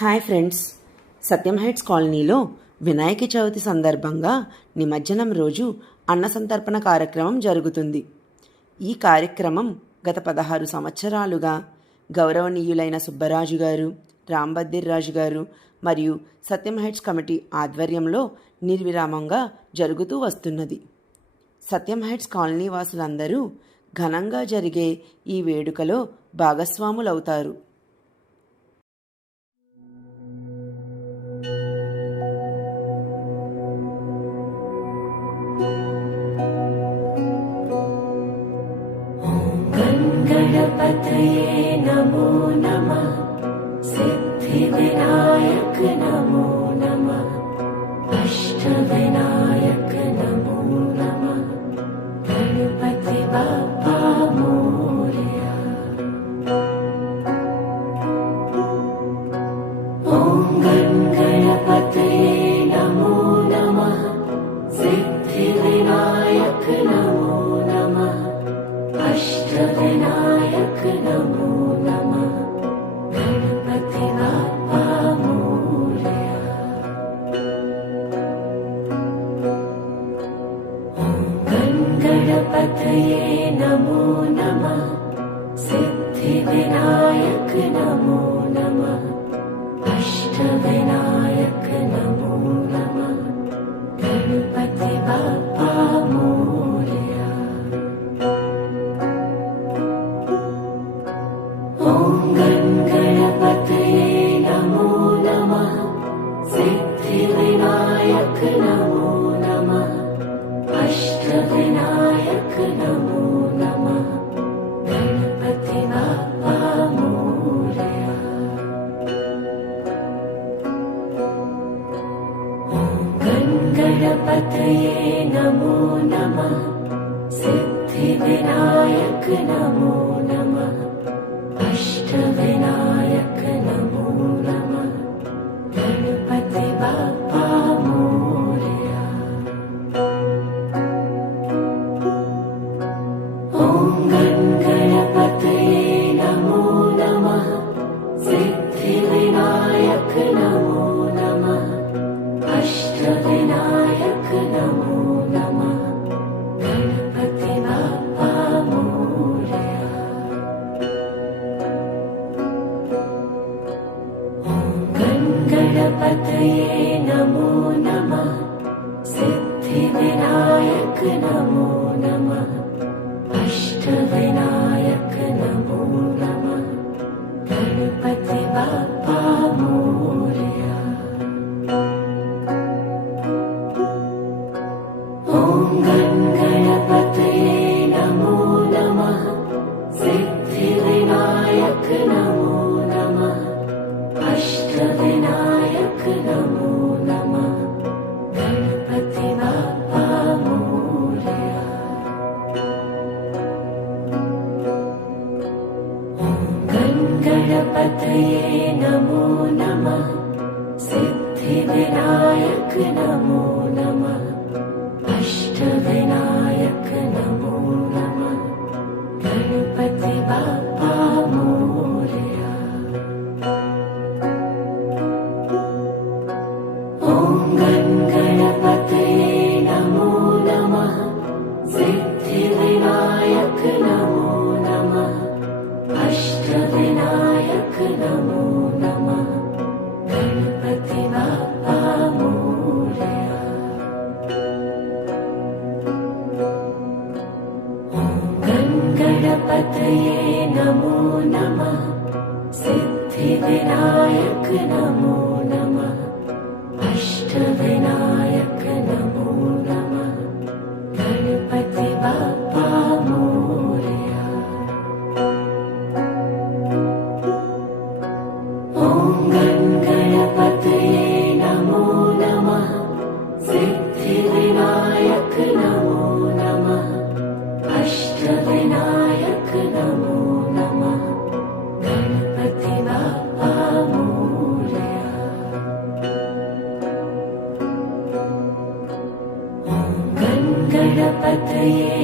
Hi friends, సత్యం heights కాలనీలో వినాయక చవితి సందర్భంగా నిమజ్జనం రోజు అన్న సంతర్పణ కార్యక్రమం జరుగుతుంది. ఈ కార్యక్రమం గత 16 సంవత్సరాలుగా గౌరవనీయులైన సుబ్బరాజు గారు, రాంబద్దిర్ రాజు గారు మరియు సత్యం హైట్స్ కమిటీ ఆధ్వర్యంలో నిర్విరామంగా జరుగుతూ వస్తున్నది. సత్యం హైట్స్ కాలనీ వాసులందరూ ఘనంగా జరిగే ఈ వేడుకలో భాగస్వాములవుతారు. गणपतये नमो नमः, सिद्धिविनायक नमो नमः, अष्टविनायक नमो नमः, गणपति बाप्पा मोरया। ॐ गणपतये नमो नमः, सिद्धिविनायक नमो नमः, अष्टविनायक नमो नमः, गणपति बाप्पा मोरया। ॐ गणपतये नमो नमः, सिद्धिविनायक नमो नमः, अष्टविनायक नमो नमः, गणपति बाप्पा मोरया। ॐ गणपतये नमो नमः, सिद्धिविनायक नमो नमः, अष्टविनायक नमो नमः, गणपति बाप्पा मोरया। ॐ गणपतये नमो नमः, सिद्धिविनायक नमो नमः, अष्टविनायक नमो नमः, गणपति बाप्पा मोरया। ॐ गणपतये नमो नमः, सिद्धिविनायक नमो नमः, अष्टविनायक नमो नमः, गणपति बाप्पा मोरया। गणपतये नमो नमः, सिद्धिविनायक नमो नमः, अष्टविनायक नमो नमः, गणपति बाप्पा मोरया। ॐ गणपतये नमो नमः, सिद्धिविनायक नमो नमः, अष्टविनायक नमो नमः, गणपति बाप्पा मोरया। ॐ गणपतये नमो नमः, सिद्धिविनायक नमो नमः, अष्टविनायक नमो नमः, गणपति बाप्पा मोरया। ॐ गणपतये नमो नमः, सिद्धिविनायक नमो नमः, अष्टविनायक नमो नमः, गणपति बाप्पा मोरया। ॐ गणपतये नमो नमः, सिद्धिविनायक नमो नमः, अष्टविनायक नमो नमः, गणपति बाप्पा मोरया। ॐ गणपतये नमो नमः, सिद्धिविनायक नमो नमः, अष्टविनायक नमो नमः, गणपति बाप्पा मोरया। ॐ गणपतये